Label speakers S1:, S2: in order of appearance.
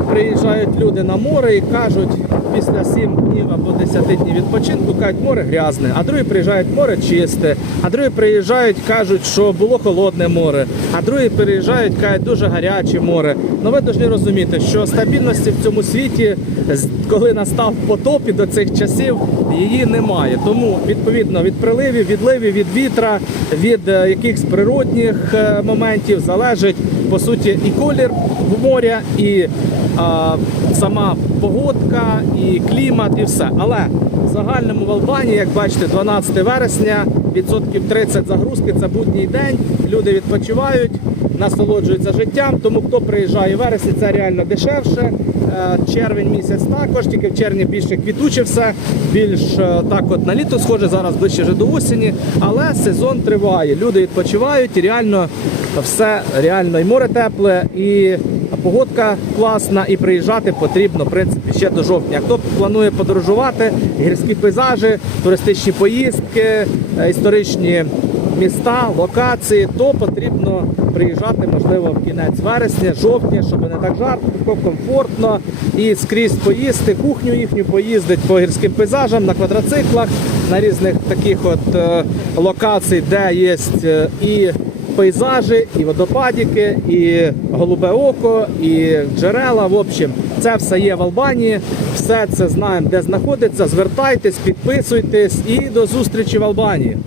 S1: приїжджають, люди на море і кажуть, після 7 днів або 10 днів відпочинку, кажуть, море грязне, а другі приїжджають, море чисте, а другі приїжджають, кажуть, що було холодне море, а другі приїжджають, кажуть, дуже гаряче море. Ну ви повинні розуміти, що стабільності в цьому світі, коли настав потоп і до цих часів, її немає. Тому відповідно від приливів, відливів, від вітра, від е, якихось природних е, моментів залежить по суті і колір моря, і а, сама погодка, і клімат, і все. Але в загальному в Албанії, як бачите, 12 вересня, відсотків 30 загрузки це будній день. Люди відпочивають, насолоджуються життям. Тому хто приїжджає в вересні, це реально дешевше. Е, Червень місяць також, тільки в червні більше квітуче все, більш е, так от на літо схоже, зараз ближче вже до осені. Але сезон триває. Люди відпочивають і реально все реально і море тепле, і погодка класна, і приїжджати потрібно в принципі ще до жовтня. Хто планує подорожувати, гірські пейзажі, туристичні поїздки, е, історичні міста, локації, то потрібно приїжджати, можливо, в кінець вересня, жовтня, щоб не так жарко, комфортно і скрізь поїсти, кухню їхню поїздить по гірським пейзажам на квадроциклах, на різних таких от е, локацій, де є е, і пейзажі, і водопадіки, і голубе око, і джерела. В общем, це все є в Албанії. Все це знаємо, де знаходиться. Звертайтесь, підписуйтесь і до зустрічі в Албанії.